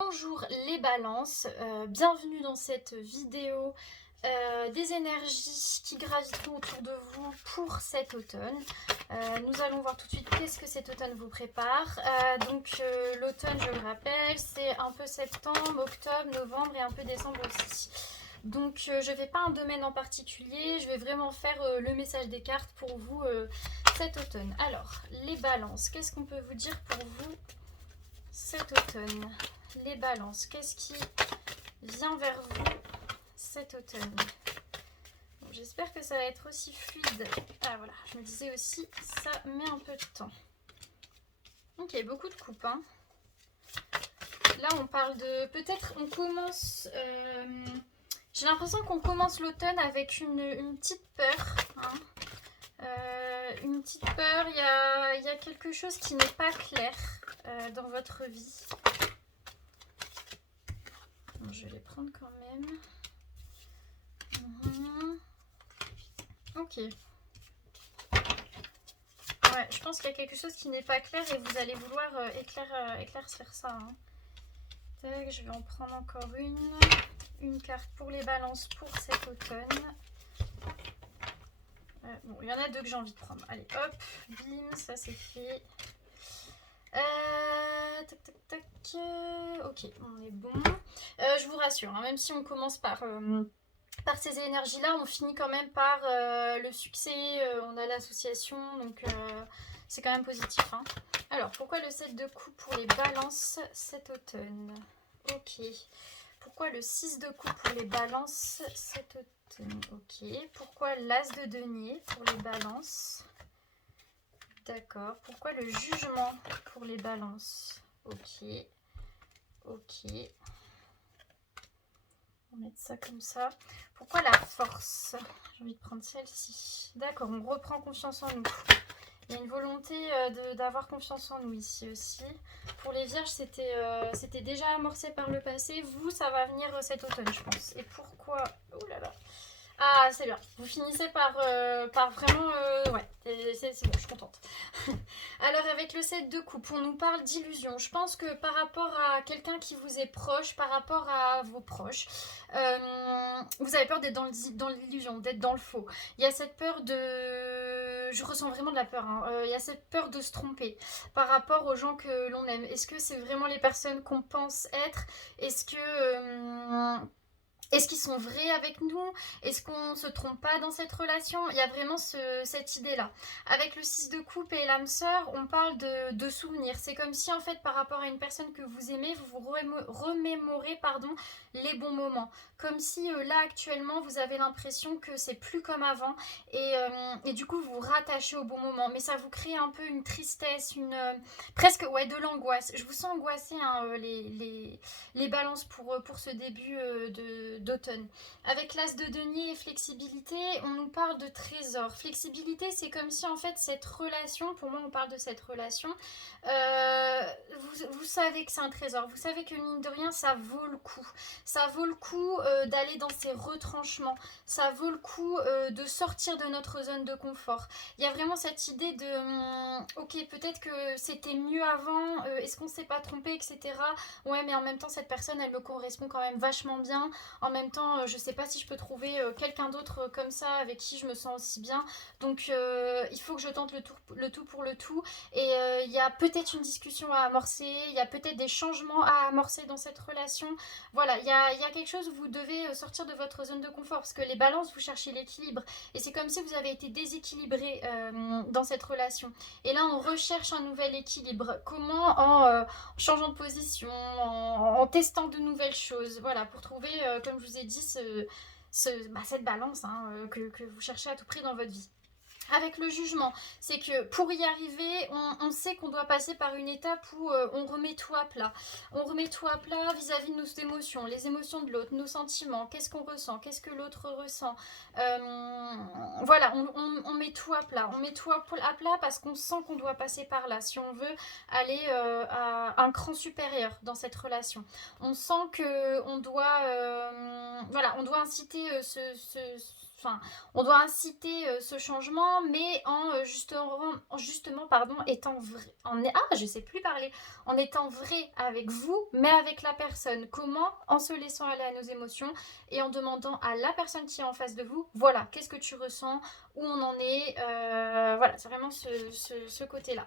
Bonjour les balances, bienvenue dans cette vidéo des énergies qui graviteront autour de vous pour cet automne. Nous allons voir tout de suite qu'est-ce que cet automne vous prépare. L'automne, je le rappelle, c'est un peu septembre, octobre, novembre et un peu décembre aussi. Donc je ne vais pas un domaine en particulier, je vais vraiment faire le message des cartes pour vous cet automne. Alors, les balances, qu'est-ce qu'on peut vous dire pour vous cet automne? Les balances, qu'est-ce qui vient vers vous cet automne? Bon, j'espère que ça va être aussi fluide. Ah voilà, je me disais aussi, ça met un peu de temps. Ok, beaucoup de coupes. Hein. Là, on parle de... Peut-être on commence... J'ai l'impression qu'on commence l'automne avec une petite peur. Hein. Une petite peur, il y a quelque chose qui n'est pas clair dans votre vie. Bon, je vais les prendre quand même. Ok. Ouais, je pense qu'il y a quelque chose qui n'est pas clair et vous allez vouloir éclaircir ça. Hein. Tac, je vais en prendre encore une. Une carte pour les balances pour cet automne. Bon, il y en a deux que j'ai envie de prendre. Allez, hop, bim, ça c'est fait. Tac, tac, tac. Ok, on est bon. Je vous rassure, hein, même si on commence par ces énergies-là, on finit quand même par le succès. On a l'association, donc c'est quand même positif. Hein. Alors, pourquoi le 7 de coupe pour les balances cet automne? Ok. Pourquoi le 6 de coupe pour les balances cet automne? Ok. Pourquoi l'as de denier pour les balances? D'accord. Pourquoi le jugement pour les balances? Ok. Ok. On va mettre ça comme ça. Pourquoi la force? J'ai envie de prendre celle-ci. D'accord, on reprend confiance en nous. Il y a une volonté d'avoir confiance en nous ici aussi. Pour les vierges, c'était déjà amorcé par le passé. Vous, ça va venir cet automne, je pense. Et pourquoi? Oh là là. Ah, c'est bien. Vous finissez par vraiment... ouais, c'est bon, je suis contente. Alors, avec le 7 de coupe, on nous parle d'illusion. Je pense que par rapport à quelqu'un qui vous est proche, par rapport à vos proches, vous avez peur d'être dans l'illusion, d'être dans le faux. Il y a cette peur de... Je ressens vraiment de la peur. Hein. Il y a cette peur de se tromper par rapport aux gens que l'on aime. Est-ce que c'est vraiment les personnes qu'on pense être? Est-ce que... Est-ce qu'ils sont vrais avec nous? Est-ce qu'on ne se trompe pas dans cette relation? Il y a vraiment cette idée-là. Avec le 6 de coupe et l'âme sœur, on parle de souvenirs. C'est comme si, en fait, par rapport à une personne que vous aimez, vous vous remémorez les bons moments. Comme si, là, actuellement, vous avez l'impression que c'est plus comme avant. Et du coup, vous vous rattachez au bon moment. Mais ça vous crée un peu une tristesse, presque ouais, de l'angoisse. Je vous sens angoissé, hein, les balances pour ce début d'automne. Avec l'as de denier et flexibilité, on nous parle de trésor. Flexibilité, c'est comme si en fait cette relation, pour moi on parle de cette relation, vous savez que c'est un trésor, vous savez que mine de rien ça vaut le coup. Ça vaut le coup d'aller dans ces retranchements, ça vaut le coup de sortir de notre zone de confort. Il y a vraiment cette idée de, ok, peut-être que c'était mieux avant, est-ce qu'on s'est pas trompé, etc. Ouais, mais en même temps, cette personne, elle me correspond quand même vachement bien. En même temps, je sais pas si je peux trouver quelqu'un d'autre comme ça, avec qui je me sens aussi bien. Donc, il faut que je tente le tout pour le tout. Et il y a peut-être une discussion à amorcer, il y a peut-être des changements à amorcer dans cette relation. Voilà, il y a quelque chose où vous devez sortir de votre zone de confort, parce que les balances, vous cherchez l'équilibre. Et c'est comme si vous avez été déséquilibré dans cette relation. Et là, on recherche un nouvel équilibre. Comment en changeant de position, en testant de nouvelles choses, voilà, pour trouver, comme je vous ai dit, cette balance hein, que vous cherchez à tout prix dans votre vie. Avec le jugement, c'est que pour y arriver, on sait qu'on doit passer par une étape où on remet tout à plat. On remet tout à plat vis-à-vis de nos émotions, les émotions de l'autre, nos sentiments, qu'est-ce qu'on ressent, qu'est-ce que l'autre ressent. Voilà, on met tout à plat. On met tout à plat parce qu'on sent qu'on doit passer par là si on veut aller à un cran supérieur dans cette relation. On sent qu'on doit, voilà, on doit inciter enfin, on doit inciter ce changement, mais en justement pardon, étant vrai, je sais plus parler, en étant vrai avec vous, mais avec la personne. Comment? En se laissant aller à nos émotions et en demandant à la personne qui est en face de vous, voilà, qu'est-ce que tu ressens, où on en est, voilà, c'est vraiment ce côté-là.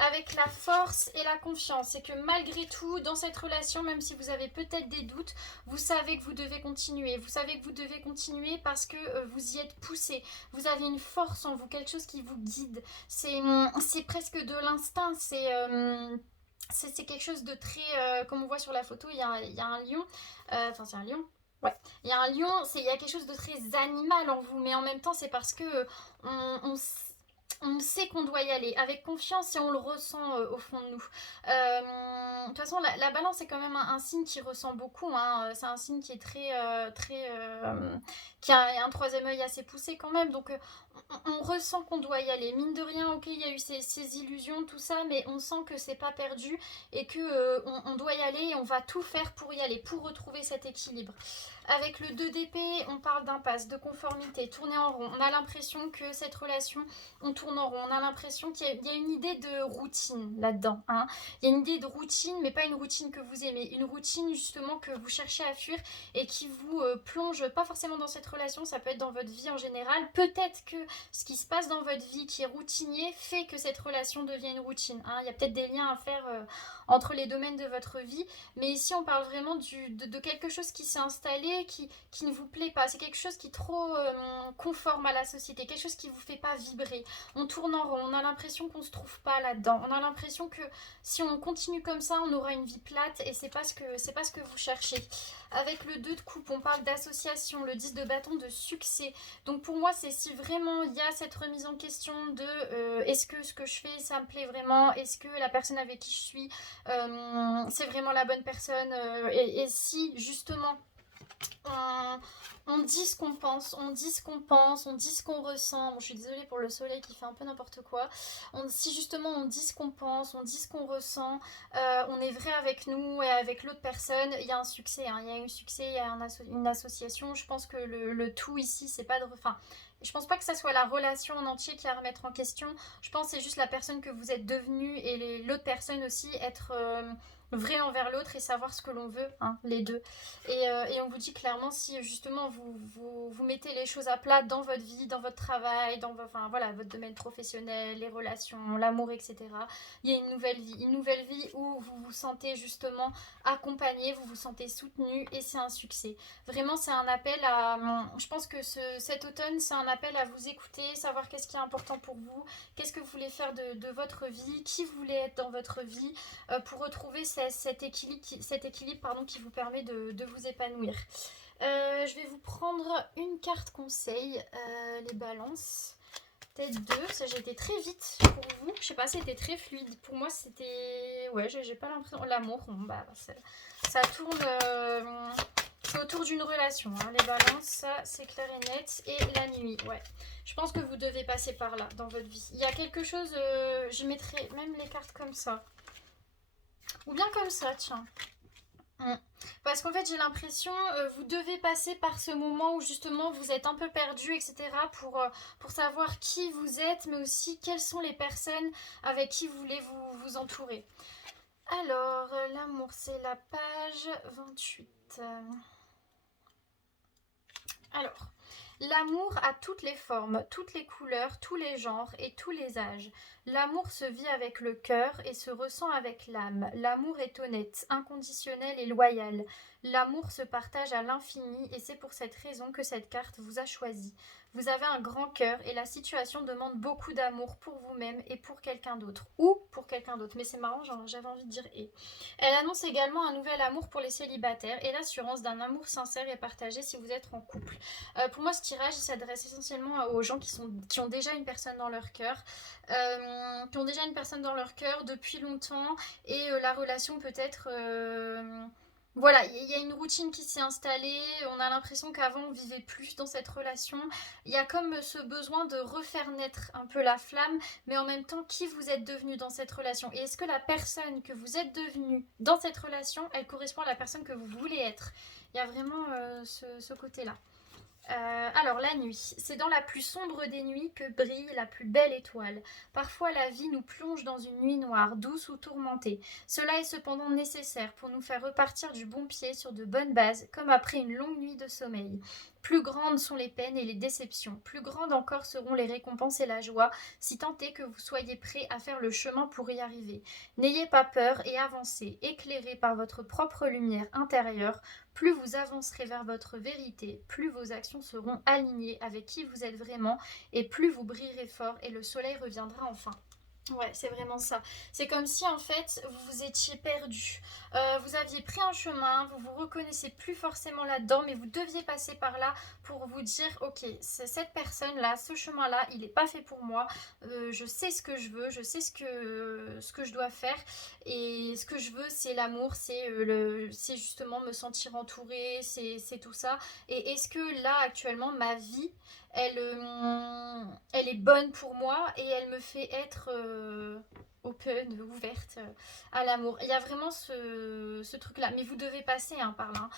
Avec la force et la confiance, c'est que malgré tout, dans cette relation, même si vous avez peut-être des doutes, vous savez que vous devez continuer. Vous savez que vous devez continuer parce que vous y êtes poussé. Vous avez une force en vous, quelque chose qui vous guide. C'est presque de l'instinct, c'est quelque chose de très... comme on voit sur la photo, il y a un lion. Enfin, c'est un lion. Ouais, il y a un lion, il y a quelque chose de très animal en vous, mais en même temps, c'est parce que on sait qu'on doit y aller avec confiance et on le ressent au fond de nous. De toute façon, la balance est quand même un signe qui ressent beaucoup. Hein. C'est un signe qui est qui a un troisième œil assez poussé quand même. Donc, on ressent qu'on doit y aller. Mine de rien, ok, il y a eu ces illusions, tout ça, mais on sent que c'est pas perdu et que on doit y aller et on va tout faire pour y aller, pour retrouver cet équilibre. Avec le 2 d'épée, on parle d'impasse, de conformité, tourner en rond. On a l'impression que cette relation, on tourne en rond. On a l'impression qu'il y a une idée de routine là-dedans. Hein. Il y a une idée de routine, mais pas une routine que vous aimez. Une routine justement que vous cherchez à fuir et qui vous plonge, pas forcément dans cette relation, ça peut être dans votre vie en général. Peut-être que ce qui se passe dans votre vie qui est routinier fait que cette relation devient une routine. Hein. Il y a peut-être des liens à faire entre les domaines de votre vie, mais ici on parle vraiment de quelque chose qui s'est installé, qui ne vous plaît pas. C'est quelque chose qui est trop conforme à la société, quelque chose qui ne vous fait pas vibrer. On tourne en rond, on a l'impression qu'on ne se trouve pas là-dedans. On a l'impression que si on continue comme ça, on aura une vie plate et c'est pas ce que vous cherchez. Avec le 2 de coupe, on parle d'association, le 10 de bâton de succès. Donc pour moi, c'est si vraiment il y a cette remise en question de est-ce que ce que je fais, ça me plaît vraiment? Est-ce que la personne avec qui je suis, c'est vraiment la bonne personne? Et si justement on dit ce qu'on pense, on dit ce qu'on pense, on dit ce qu'on ressent. Bon, je suis désolée pour le soleil qui fait un peu n'importe quoi. Si justement on dit ce qu'on pense, on dit ce qu'on ressent, on est vrai avec nous et avec l'autre personne, il y a un succès. Hein, il y a un succès, il y a une association. Je pense que le tout ici, c'est pas de... Enfin, je pense pas que ça soit la relation en entier qui a à remettre en question. Je pense que c'est juste la personne que vous êtes devenue et l'autre personne aussi être... vrai envers l'autre et savoir ce que l'on veut, hein, les deux. Et on vous dit clairement si justement vous mettez les choses à plat dans votre vie, dans votre travail, dans votre domaine professionnel, les relations, l'amour, etc. Il y a une nouvelle vie où vous vous sentez justement accompagné, vous vous sentez soutenu et c'est un succès. Vraiment, c'est un appel à... Je pense que cet automne, c'est un appel à vous écouter, savoir qu'est-ce qui est important pour vous, qu'est-ce que vous voulez faire de votre vie, qui vous voulez être dans votre vie, pour retrouver cet équilibre qui vous permet de vous épanouir. Je vais vous prendre une carte conseil, les balances. Peut-être 2, ça j'ai été très vite pour vous. Je sais pas, c'était très fluide. Pour moi, c'était... Ouais, j'ai pas l'impression... L'amour, ça tourne... c'est autour d'une relation. Hein. Les balances, ça, c'est clair et net. Et la nuit, ouais. Je pense que vous devez passer par là dans votre vie. Il y a quelque chose... je mettrai même les cartes comme ça. Ou bien comme ça, tiens. Parce qu'en fait, j'ai l'impression, vous devez passer par ce moment où justement vous êtes un peu perdu, etc. Pour savoir qui vous êtes, mais aussi quelles sont les personnes avec qui vous voulez vous entourer. Alors, l'amour, c'est la page 28. Alors, l'amour a toutes les formes, toutes les couleurs, tous les genres et tous les âges. L'amour se vit avec le cœur et se ressent avec l'âme. L'amour est honnête, inconditionnel et loyal. L'amour se partage à l'infini et c'est pour cette raison que cette carte vous a choisi. Vous avez un grand cœur et la situation demande beaucoup d'amour pour vous-même et pour quelqu'un d'autre. Ou pour quelqu'un d'autre. Mais c'est marrant, j'avais envie de dire et. Elle annonce également un nouvel amour pour les célibataires et l'assurance d'un amour sincère et partagé si vous êtes en couple. Pour moi, ce tirage s'adresse essentiellement aux gens qui ont déjà une personne dans leur cœur, depuis longtemps et la relation peut-être... Voilà, il y a une routine qui s'est installée, on a l'impression qu'avant on vivait plus dans cette relation. Il y a comme ce besoin de refaire naître un peu la flamme, mais en même temps, qui vous êtes devenu dans cette relation? Et est-ce que la personne que vous êtes devenue dans cette relation, elle correspond à la personne que vous voulez être? Il y a vraiment ce côté-là. Alors la nuit, c'est dans la plus sombre des nuits que brille la plus belle étoile. Parfois la vie nous plonge dans une nuit noire, douce ou tourmentée. Cela est cependant nécessaire pour nous faire repartir du bon pied sur de bonnes bases, comme après une longue nuit de sommeil. Plus grandes sont les peines et les déceptions, plus grandes encore seront les récompenses et la joie, si tant est que vous soyez prêts à faire le chemin pour y arriver. N'ayez pas peur et avancez, éclairés par votre propre lumière intérieure. Plus vous avancerez vers votre vérité, plus vos actions seront alignées avec qui vous êtes vraiment et plus vous brillerez fort et le soleil reviendra enfin. Ouais, c'est vraiment ça. C'est comme si en fait vous vous étiez perdu. Vous aviez pris un chemin, vous vous reconnaissez plus forcément là-dedans, mais vous deviez passer par là pour vous dire ok, cette personne-là, ce chemin-là, il n'est pas fait pour moi. Je sais ce que je veux, je sais ce que je dois faire. Et ce que je veux, c'est l'amour, c'est justement me sentir entourée, c'est tout ça. Et est-ce que là, actuellement, ma vie, elle est bonne pour moi et elle me fait être open, ouverte à l'amour. Il y a vraiment ce truc-là. Mais vous devez passer par là.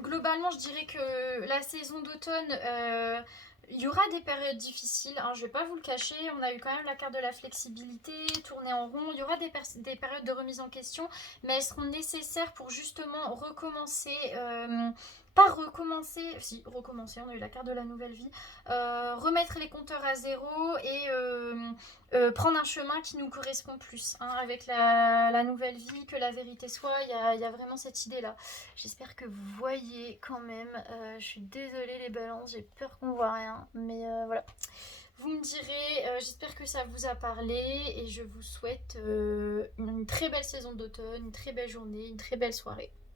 Globalement, je dirais que la saison d'automne, il y aura des périodes difficiles, je ne vais pas vous le cacher. On a eu quand même la carte de la flexibilité, tourner en rond. Il y aura des périodes de remise en question, mais elles seront nécessaires pour justement recommencer. Pas recommencer, si recommencer, on a eu la carte de la nouvelle vie, remettre les compteurs à zéro et prendre un chemin qui nous correspond plus, avec la nouvelle vie, que la vérité soit, il y a vraiment cette idée-là. J'espère que vous voyez quand même, je suis désolée les balances, j'ai peur qu'on voit rien, mais voilà. Vous me direz, j'espère que ça vous a parlé et je vous souhaite une très belle saison d'automne, une très belle journée, une très belle soirée.